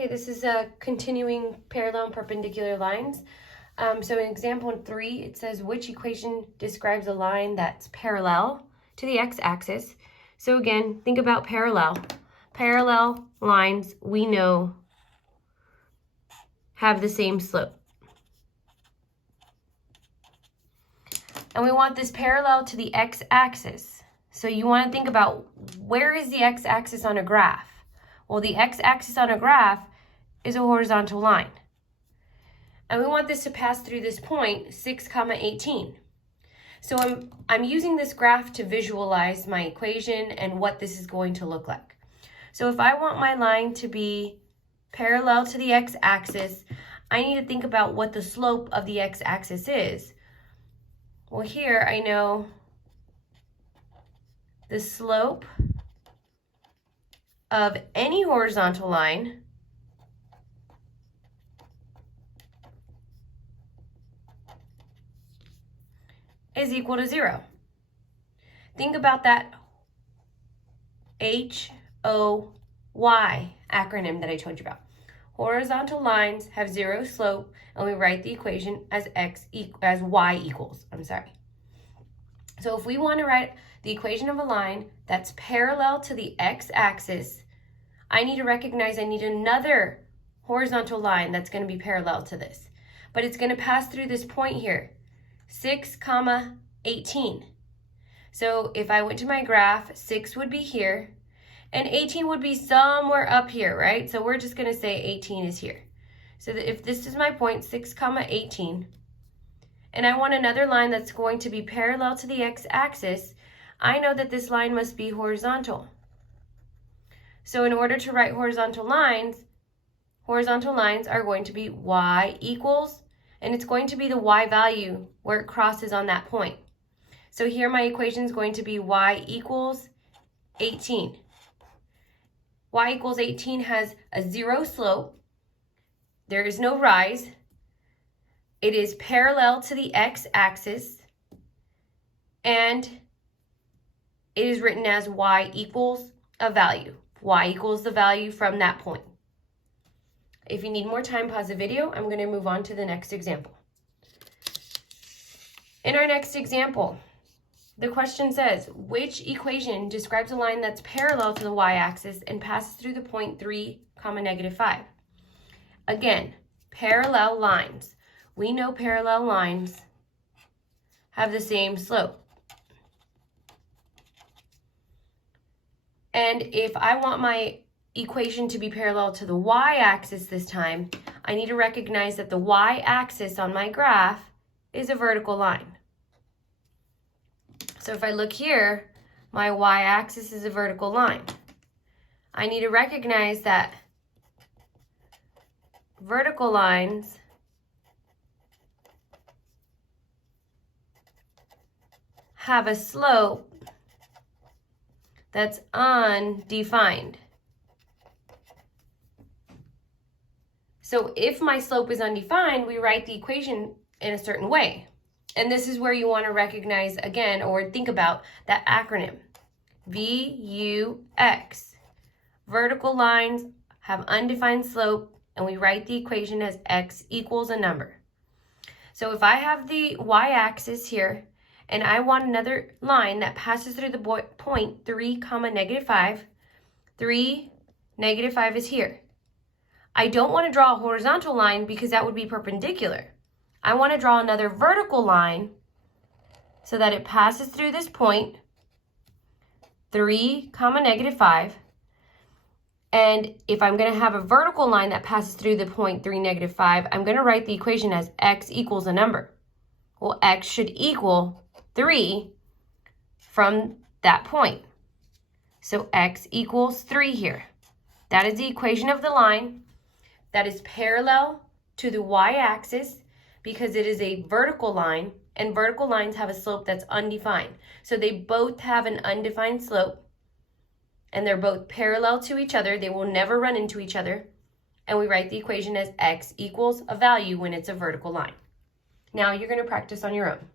Okay, this is a continuing parallel and perpendicular lines. So in example 3, it says which equation describes a line that's parallel to the x-axis. So again, think about parallel. Parallel lines, we know, have the same slope. And we want this parallel to the x-axis. So you want to think about, where is the x-axis on a graph? Well, the x-axis on a graph is a horizontal line. And we want this to pass through this point, 6, 18. So I'm using this graph to visualize my equation and what this is going to look like. So if I want my line to be parallel to the x-axis, I need to think about what the slope of the x-axis is. Well, here I know the slope of any horizontal line is equal to 0. Think about that HOY acronym that I told you about. Horizontal lines have 0 slope, and we write the equation as y equals. So if we want to write the equation of a line that's parallel to the x-axis, I need to recognize I need another horizontal line that's going to be parallel to this. But it's going to pass through this point here, 6, 18. So if I went to my graph, 6 would be here, and 18 would be somewhere up here, right? So we're just going to say 18 is here. So that if this is my point, 6, 18, and I want another line that's going to be parallel to the x-axis, I know that this line must be horizontal. So in order to write horizontal lines are going to be y equals, and it's going to be the y value where it crosses on that point. So here my equation is going to be y equals 18. Y equals 18 has a 0 slope. There is no rise. It is parallel to the x-axis, and it is written as y equals a value. Y equals the value from that point. If you need more time, pause the video. I'm going to move on to the next example. In our next example, the question says, which equation describes a line that's parallel to the y-axis and passes through the point 3, -5? Again, parallel lines. We know parallel lines have the same slope. And if I want my equation to be parallel to the y-axis this time, I need to recognize that the y-axis on my graph is a vertical line. So if I look here, my y-axis is a vertical line. I need to recognize that vertical lines have a slope that's undefined. So if my slope is undefined, we write the equation in a certain way. And this is where you want to recognize again, or think about that acronym, VUX. Vertical lines have undefined slope, and we write the equation as x equals a number. So if I have the y-axis here, and I want another line that passes through the point 3, -5, 3, -5 is here. I don't want to draw a horizontal line because that would be perpendicular. I want to draw another vertical line so that it passes through this point, 3, -5. And if I'm going to have a vertical line that passes through the point 3, -5, I'm going to write the equation as x equals a number. Well, x should equal 3 from that point. So x equals 3 here. That is the equation of the line that is parallel to the y-axis because it is a vertical line, and vertical lines have a slope that's undefined. So they both have an undefined slope, and they're both parallel to each other. They will never run into each other. And we write the equation as x equals a value when it's a vertical line. Now you're going to practice on your own.